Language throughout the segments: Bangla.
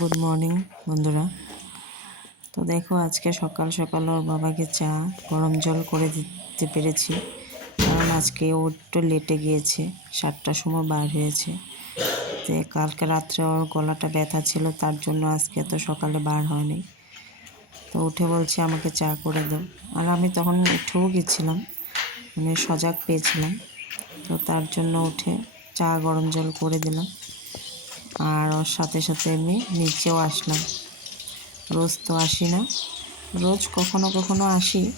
গুড মর্নিং বন্ধুরা। তো দেখো, আজকে সকাল সকাল ওর বাবাকে চা, গরম জল করে দিতে পেরেছি। কারণ আজকে ও একটু লেটে গিয়েছে, সাতটার সময় বার হয়েছে। তো কালকে রাত্রে ওর গলাটা ব্যথা ছিল, তার জন্য আজকে তো সকালে বার হয়নি। তো উঠে বলছে, আমাকে চা করে দাও। আর আমি তখন উঠেও গেছিলাম মানে সজাগ পেয়েছিলাম। তো তার জন্য উঠে চা গরম জল করে দিলাম। আর ওর সাথে সাথে আমি নিচেও আসলাম। রোজ তো আসি না। রোজ কখনো কখনো আসি,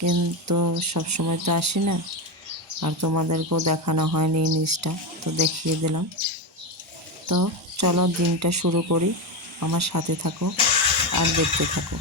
কিন্তু সব সময় তো আসি না। আর তোমাদেরকেও দেখানো হয়নি এই তো দেখিয়ে দিলাম। তো চলো দিনটা শুরু করি। আমার সাথে থাকো আর দেখতে থাকো।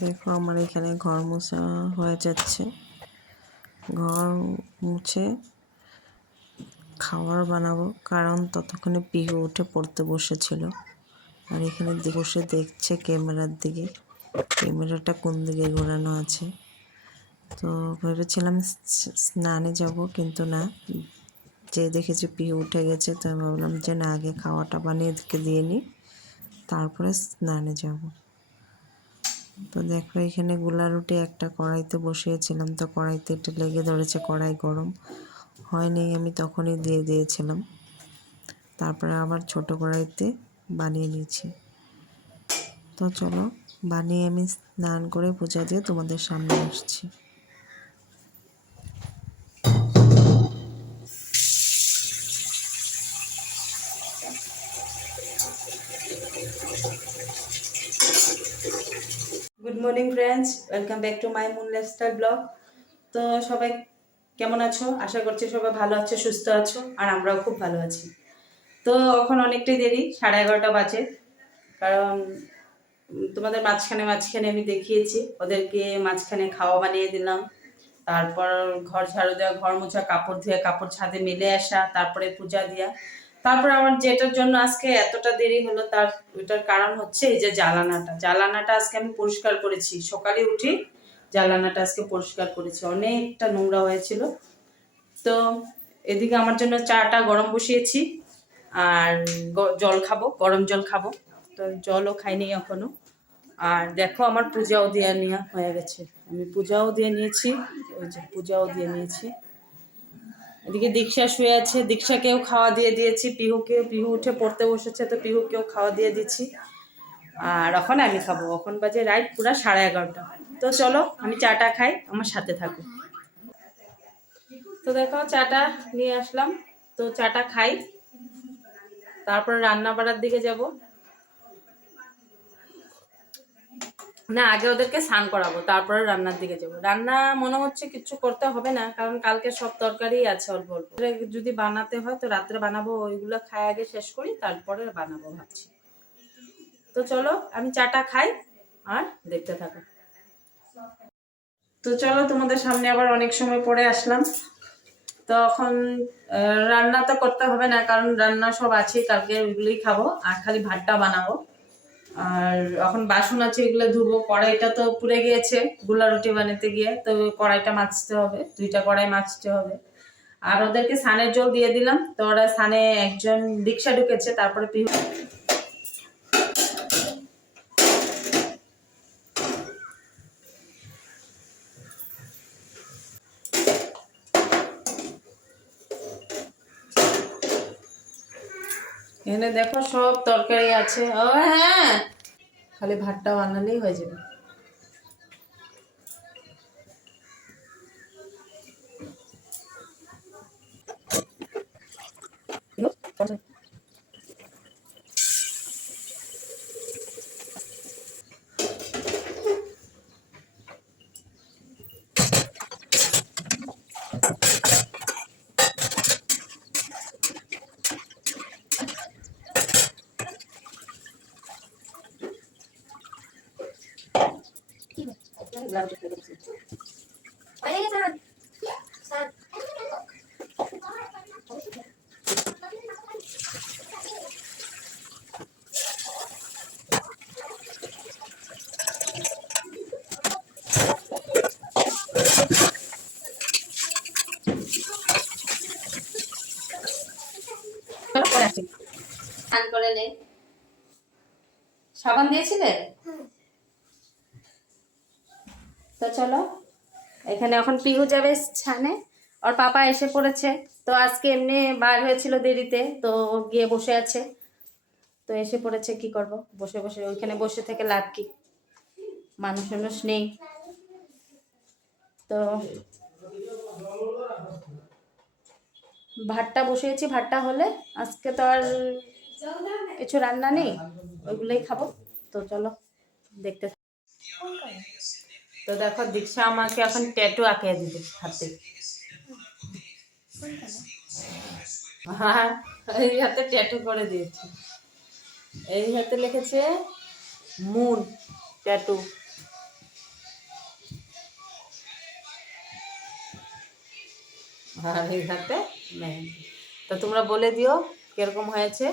দেখো আমার এখানে ঘর মোছা হয়ে যাচ্ছে। ঘর মুছে খাবার বানাবো, কারণ ততক্ষণে পিহু উঠে পড়তে বসেছিল। আর এখানে বসে দেখছে ক্যামেরার দিকে। ক্যামেরাটা কোন দিকে ঘোরানো আছে? তো ভেবেছিলাম স্নানে যাব, কিন্তু না। যে দেখেছি পিহু উঠে গেছে, তো ভাবলাম যে না, আগে খাওয়াটা বানিয়ে দিয়ে নিই, তারপরে স্নানে যাব। তো দেখো, এখানে গোলা রুটি একটা কড়াইতে বসিয়েছিলাম। তো কড়াইতে একটু লেগে ধরেছে কড়াই গরম। হয়নি, আমি তখনই দিয়ে দিয়েছিলাম। তারপরে আবার ছোট কড়াইতে বানিয়ে নিয়েছি। তো চলো, বানিয়ে আমি স্নান করে পূজা দিয়ে তোমাদের সামনে আসছি। Good morning friends welcome back to my Moon lifestyle blog তো সবাই কেমন আছো? আশা করছি সবাই ভালো আছো, সুস্থ আছো, আর আমরাও খুব ভালো আছি। তো এখন অনেকটাই দেরি, সাড়ে এগারোটা বাজে। কারণ তোমাদের মাঝখানে মাঝখানে আমি দেখিয়েছি, ওদেরকে মাঝখানে খাওয়া বানিয়ে দিলাম। তারপর ঘর ঝাড়ু দেওয়া, ঘর মোছা, কাপড় ধুয়ে, কাপড় ছাদে মেলে আসা, তারপরে পূজা দেওয়া তারপর আমার যেটার জন্য আজকে এতটা দেরি হলো, তার ওইটার কারণ হচ্ছে এই যে জ্বালানাটা। জ্বালানাটা আজকে আমি পরিষ্কার করেছি। সকালে উঠি, জ্বালানাটা আজকে পরিষ্কার করেছি। অনেকটা নোংরা হয়েছিল। তো এদিকে আমার জন্য চাটা গরম বসিয়েছি, আর জল খাব, গরম জল খাব। তো জলও খাইনি এখনও। আর দেখো আমার পূজাও দেওয়া নেওয়া হয়ে গেছে। আমি পূজাও দিয়ে নিয়েছি, ওই যে পূজাও দিয়ে নিয়েছি। এদিকে দীক্ষা শুয়ে আছে। দীক্ষাকেও খাওয়া দিয়ে দিয়েছি। পিহুকেও পিহু উঠে পড়তে বসেছে তো পিহুকেও খাওয়া দিয়ে দিচ্ছি। আর এখন আমি খাব। এখন বাজে রাইট পুরা সাড়ে এগারোটা। তো চলো, আমি চাটা খাই, আমার সাথে থাকো। তো দেখো, চাটা নিয়ে আসলাম। তো চাটা খাই। তারপর রান্না বাড়ার দিকে যাব। না, আগে ওদেরকে স্নান করাবো, তারপরে রান্নার দিকে যাব। রান্না মনে হচ্ছে কিছু করতে হবে না, কারণ কালকে সব তরকারি আছে অল্প অল্প। যদি বানাতে হয় তো রাত্রে বানাবো, ওইগুলো খাই আগে শেষ করি, তারপরে বানাবো ভাবছি। তো চলো, আমি চাটা খাই, আর দেখতে থাকো। তো চলো, তোমাদের সামনে আবার অনেক সময় পরে আসলাম। তখন রান্না তো করতে হবে না, কারণ রান্না সব আছে কালকে ওইগুলোই খাব, আর খালি ভাতটা বানাবো। আর এখন বাসন আছে, এগুলো ধুবো। কড়াইটা তো পুড়ে গিয়েছে, গুলা রুটি বানাতে গিয়ে। তো কড়াইটা মাছতে হবে, দুইটা কড়াই মাছতে হবে। আর ওদেরকে সানের জল দিয়ে দিলাম। তো ওরা সানে একজন রিক্সা ঢুকেছে, তারপরে পিহু এখানে দেখো সব তরকারি আছে। ও হ্যাঁ। খালি ভাতটা বানালেই হয়ে যাবে। স্নান করে নে সাবান দিয়েছিলে তো চলো এখানে এখন পিহু যাবে ছানে ওর পাপা এসে পড়েছে। তো আজকে এমনি বার হয়েছিল দেরিতে তো গিয়ে বসে আছে। তো এসে পড়েছে কি করব? বসে বসে ওইখানে বসে থেকে লাভ কি? মানুষ মানুষ নেই। তো ভাতটা বসিয়েছি ভাতটা হলে আজকে তো আর কিছু রান্না নেই ওইগুলোই খাব। তো চলো, দেখতে তো দেখো, দীক্ষা আমাকে এখন ট্যাটু আঁকিয়ে দিবে হাতে। হ্যাঁ এই হাতে ট্যাটু করে দিয়েছে। এই হাতে লিখেছে মুন ট্যাটু আর এই হাতে মেহেন্দি তো তোমরা বলে দিও, কীরকম হয়েছে?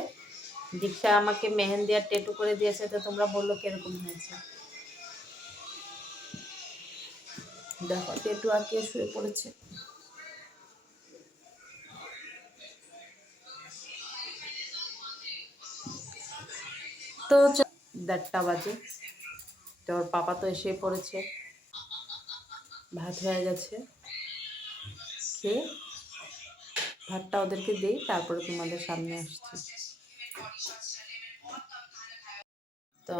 দীক্ষা আমাকে মেহেন্দি আর টেটু করে দিয়েছে, তো তোমরা বলল কীরকম হয়েছে। দেখো টেটু আঁকিয়ে শুয়ে পড়েছে? তো দেড়টা বাজে। তো ওর পাপা তো এসে পড়েছে। ভাত হয়ে গেছে। খেয়ে ভাতটা ওদেরকে দিই, তারপরে তোমাদের সামনে আসছি।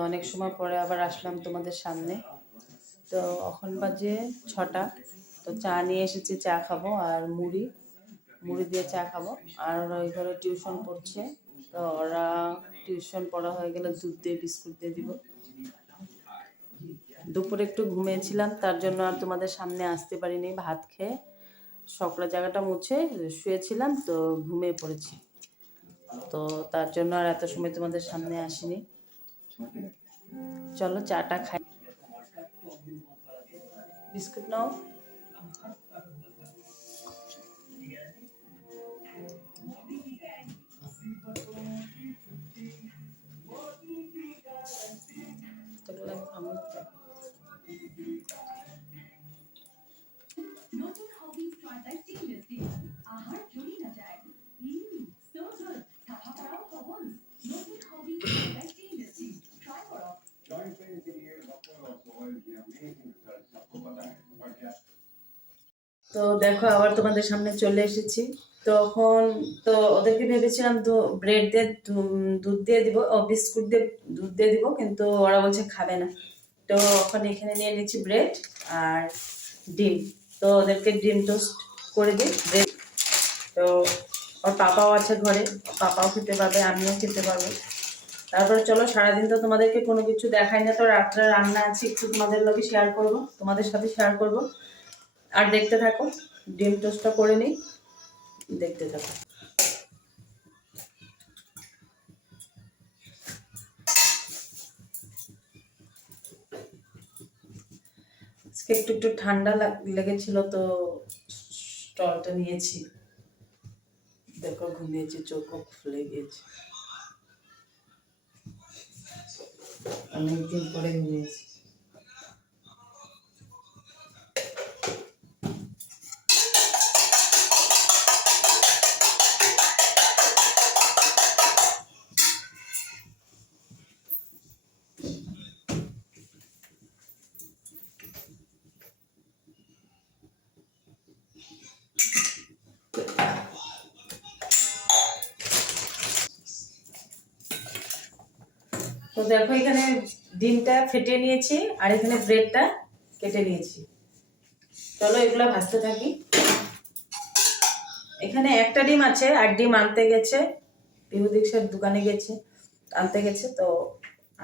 অনেক সময় পরে আবার আসলাম তোমাদের সামনে। তো এখন বাজে ছটা। তো চা নিয়ে এসেছি, চা খাব আর মুড়ি। মুড়ি দিয়ে চা খাব। আর ওই ঘরে টিউশন পড়ছে। তো ওরা টিউশন পড়া হয়ে গেলে দুধ দিয়ে বিস্কুট দিয়ে দিব। দুপুরে একটু ঘুমিয়েছিলাম, তার জন্য আর তোমাদের সামনে আসতে পারিনি। ভাত খেয়ে সকলা জায়গাটা মুছে শুয়েছিলাম, তো ঘুমিয়ে পড়েছি। তো তার জন্য আর এত সময় তোমাদের সামনে আসিনি। চলো চাটা খাই বিস্কুট নাও তো দেখো, আবার তোমাদের সামনে চলে এসেছি। তখন তো ওদেরকে ভেবেছিলাম তো ব্রেড দিয়ে দুধ দিয়ে দিব, ও বিস্কুট দিয়ে দুধ দিয়ে দিব, কিন্তু ওরা বলছে খাবে না। তো এখন এখানে নিয়ে নিচ্ছি ব্রেড আর ডিম। তো ওদেরকে ডিম টোস্ট করে দিই ব্রেড তো ওর পাপাও আছে ঘরে, পাপাও খেতে পারবে আমিও খেতে পারব তারপরে চলো, সারাদিন তো তোমাদেরকে কোনো কিছু দেখাই না, তো রাত্রে রান্না আছে, একটু তোমাদের লোকে শেয়ার করব, তোমাদের সাথে শেয়ার করব। আর দেখতে থাকো, ডিম টোস্টটা করে নিই, দেখতে থাকো। আজকে একটু একটু ঠান্ডা লাগ- লেগেছিল তো স্টলটা নিয়েছি। দেখো, ঘুমিয়েছি চোখও ফুলে গিয়েছে। অনেকদিন পরে ঘুমিয়েছি। তো দেখো এখানে ডিমটা ফেটে নিয়েছি আর এখানে ব্রেডটা কেটে নিয়েছি। চলো এগুলো ভাজতে থাকি। এখানে একটা ডিম আছে, আর ডিম আনতে গেছে। বিভু দীক্ষার দোকানে গেছে, আনতে গেছে, তো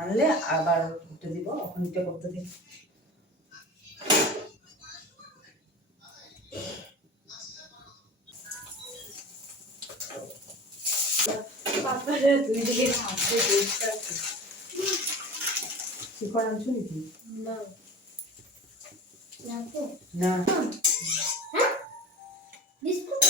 আনলে আবার একটু দিব ওখানটা করতে দিই। શીખવાડ છું નથી ના ના બિસ્કુટ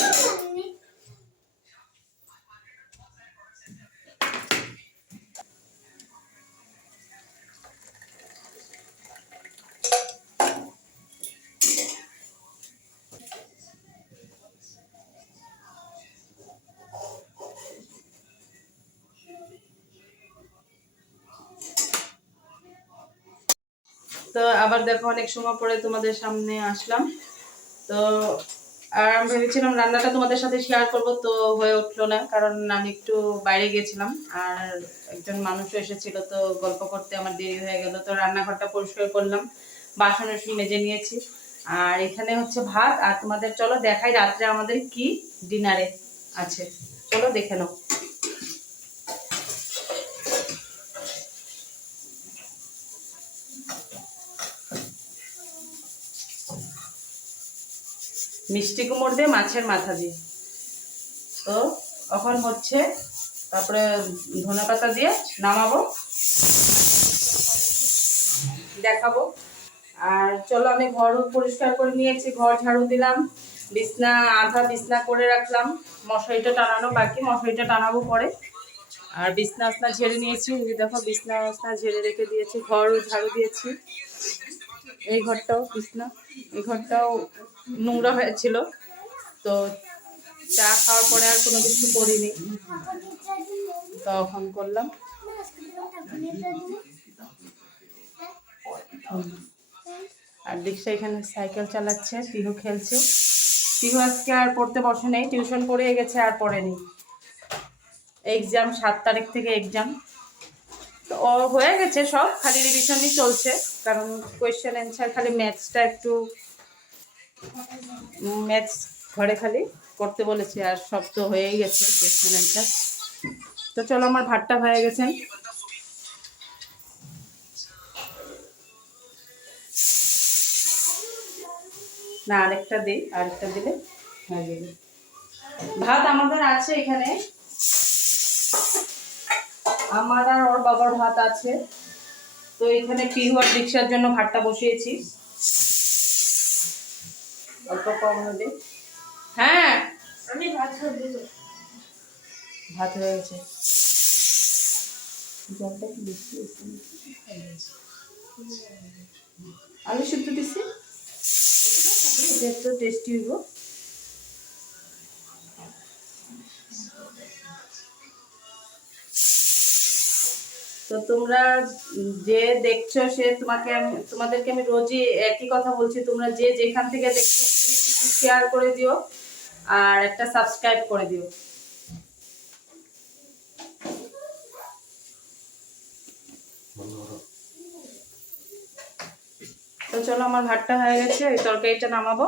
তো আবার দেখো অনেক সময় পরে তোমাদের সামনে আসলাম। তো আর আমি ভেবেছিলাম রান্নাটা তোমাদের সাথে শেয়ার করব, তো হয়ে উঠল না, কারণ আমি একটু বাইরে গেছিলাম আর একজন মানুষও এসেছিল, তো গল্প করতে আমার দেরি হয়ে গেল। তো রান্নাঘরটা পরিষ্কার করলাম, বাসন এসে মেজে নিয়েছি। আর এখানে হচ্ছে ভাত, আর তোমাদের চলো দেখাই রাত্রে আমাদের কি ডিনারে আছে। চলো দেখে নাও। মিষ্টি কুমড় দিয়ে মাছের মাথা দিয়ে তো এখন হচ্ছে তারপরে ধনে পাতা দিয়ে নামাবো। দেখাবো। আর চলো আমি ঘর পরিষ্কার করে নিয়েছি, ঘর ঝাড়ু দিলাম। বিছনা, আধা বিছনা করে রাখলাম। মশারিটা টানানো বাকি, মশারিটা টানাবো পরে। আর বিছনা আসনা ঝেড়ে নিয়েছি। দেখো, বিছনা আসনা ঝেড়ে রেখে দিয়েছি ঘরও ঝাড়ু দিয়েছি। এই ঘরটাও বিছনা এই ঘরটাও নোংরা হয়েছিল। তো চা খাওয়ার পরে আর কোনো কিছু করিনি। তখন করলাম। আর দীক্ষা এখানে সাইকেল চালাচ্ছে পিহু খেলছে। পিহু আজকে আর পড়তে বসে নেই, টিউশন পড়ে গেছে আর পড়েনি। এক্সাম সাত তারিখ থেকে এক্সাম তো হয়ে গেছে সব, খালি রিভিশনই চলছে। কারণ কোয়েশ্চেন অ্যান্সার খালি ম্যাথসটা একটু ম্যাথস ঘরে খালি করতে বলেছে আর সব তো হয়েই গেছে কোয়েশ্চেন অ্যান্সার তো চলো, আমার ভাতটা হয়ে গেছে। না, আরেকটা দিই, আরেকটা দিলে হয়ে যাবে। ভাত আমাদের আছে এখানে। আমার আর ওর বাবার ভাত আছে। তো এখানে পিহু আর রিক্সার জন্য ভাতটা বসিয়েছি। অল্প কম হবে হ্যাঁ। আমি ভাত ভাত হয়ে গেছে। জলটা কি বেশি হয়েছে? আলু সিদ্ধ দিছি। এটা একটু টেস্টি হইব। তো তোমরা যে দেখছ সে তোমাকে আমি- তোমাদেরকে আমি রোজই একই কথা বলছি তোমরা যে যেখান থেকে দেখছ প্লিজ শেয়ার করে দিও আর একটা সাবস্ক্রাইব করে দিও। তো চলো আমার ভাতটা হয়ে গেছে ওই তরকারিটা নামাবো।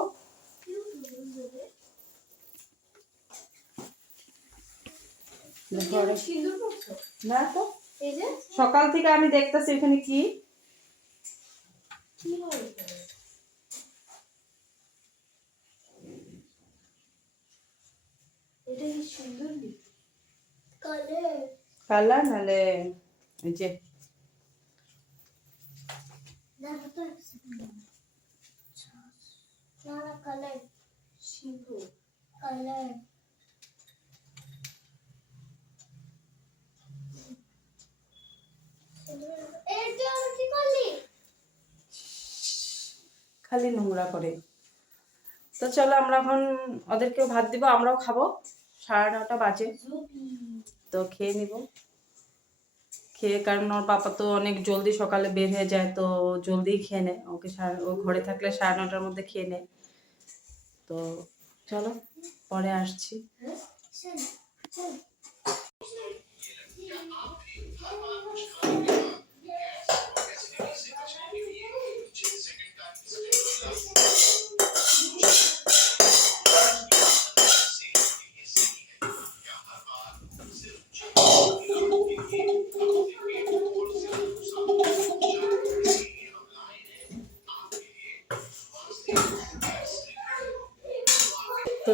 না তো। এই সকাল থেকে আমি দেখতেছি এখানে কি? কি এটা কি সিঁদুর নি? কালার। নালে যে। কালার এটা কি করলি খালি নোংরা করে। তো চলো আমরা এখন ওদেরকেও ভাত দিব আমরাও খাব। সাড়ে নটা বাজে। তো খেয়ে নিব। খেয়ে কারণ ওর পাপা তো অনেক জলদি সকালে বের হয়ে যায় তো জলদি খেয়ে নেয়। ওকে ও ঘরে থাকলে সাড়ে নটার মধ্যে খেয়ে নেয়। তো চলো পরে আসছি।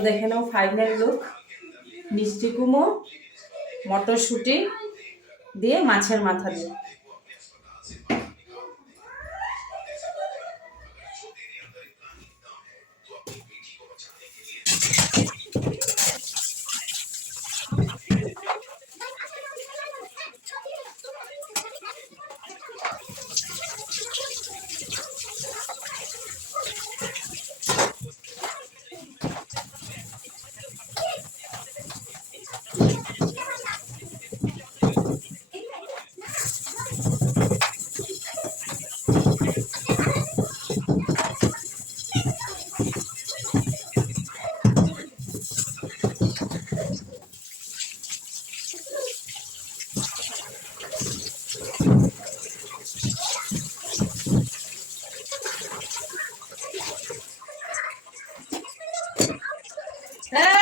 দেখে নাও ফাইনাল লুক মিষ্টি কুমো মটরশুঁটি দিয়ে মাছের মাথা দিয়ে। Hey!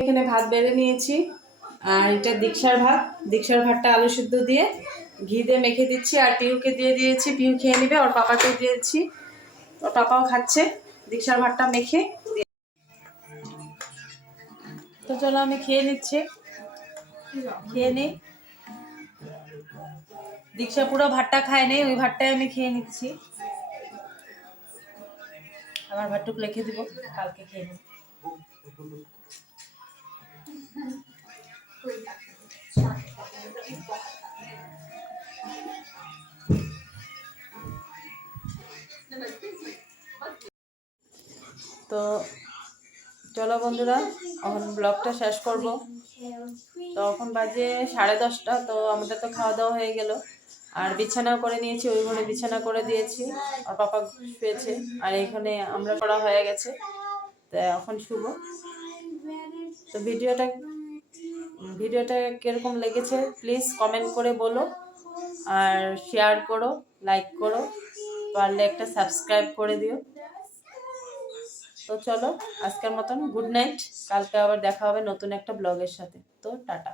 এখানে ভাত বেড়ে নিয়েছি। আর এটা দীক্ষার ভাত। দীক্ষার ভাতটা আলু সিদ্ধ দিয়ে ঘি দিয়ে মেখে দিচ্ছি। আর পিউকে দিয়ে দিয়েছি। পিউ খেয়ে নেবে, ওর পাপাকে দিয়েছি। ওর পাপাও খাচ্ছে। দীক্ষার ভাতটা মেখে তো চলো আমি খেয়ে নিচ্ছি। খেয়ে নিই দীক্ষা পুরো ভাতটা খায় নেই, ওই ভাতটাই আমি খেয়ে নিচ্ছি। আমার ভাতটুকু রেখে দিব, কালকে খেয়ে নেব। তো চলো বন্ধুরা, এখন ব্লগটা শেষ করব। তো এখন বাজে সাড়ে দশটা, তো আমাদের তো খাওয়া দাওয়া হয়ে গেল। আর বিছানাও করে নিয়েছি, ওই ঘরে বিছানা করে দিয়েছি। আর পাপা শুয়েছে। আর এখানে আমরা করা হয়ে গেছে। এখন শুভ। তো ভিডিওটা ভিডিওটা কীরকম লেগেছে প্লিজ কমেন্ট করে বলো আর শেয়ার করো, লাইক করো, পারলে একটা সাবস্ক্রাইব করে দিও। তো চলো, আজকের মতন গুড নাইট, কালকে আবার দেখা হবে নতুন একটা ব্লগের সাথে। তো টাটা।